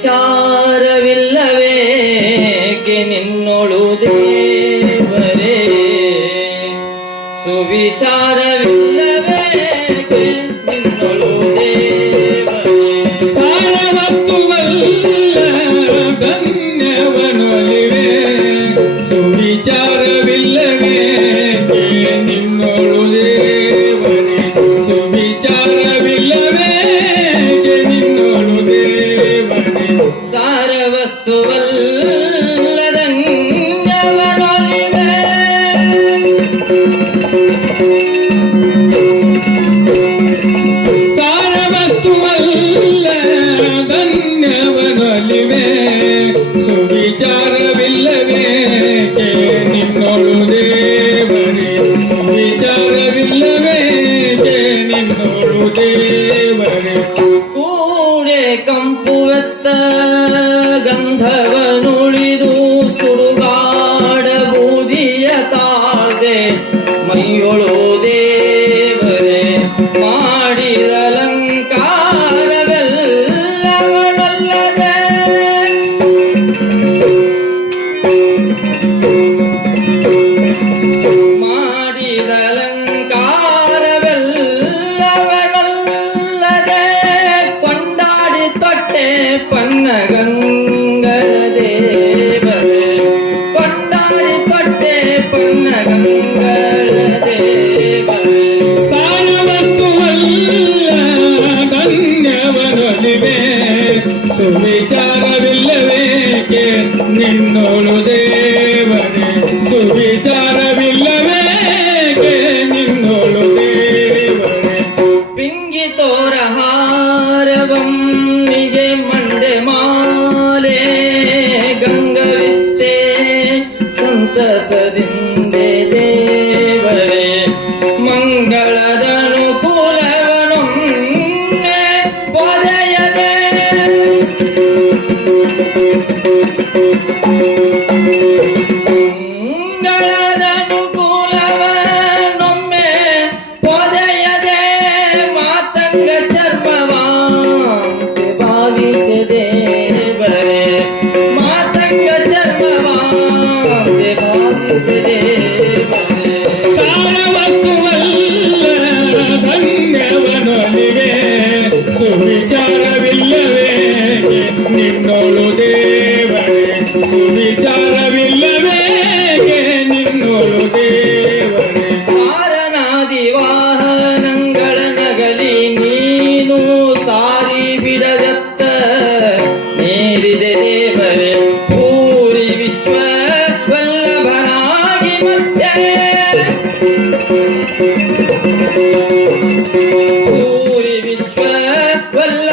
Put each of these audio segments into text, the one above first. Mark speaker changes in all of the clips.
Speaker 1: Chao. Ya la que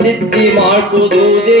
Speaker 1: सिद्धि मार्पु दूदे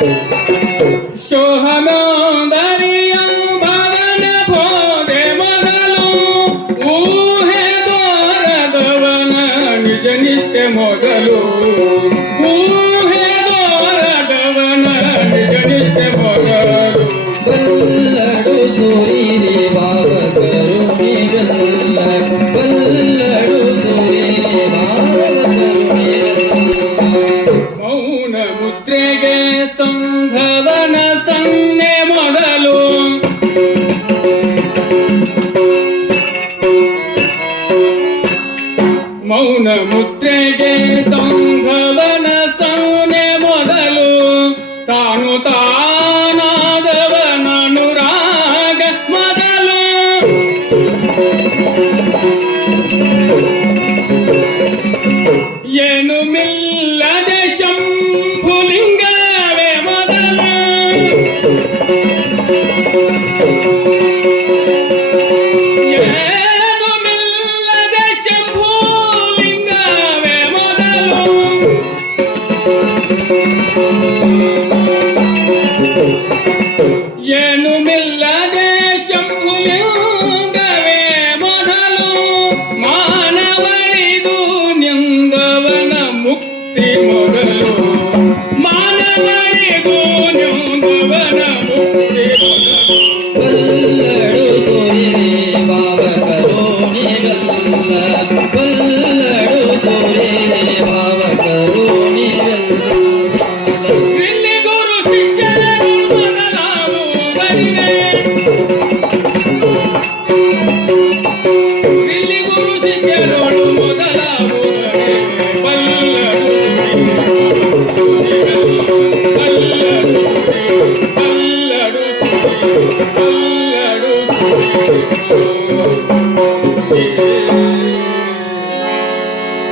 Speaker 1: धन्यवाद modelo no, no, no.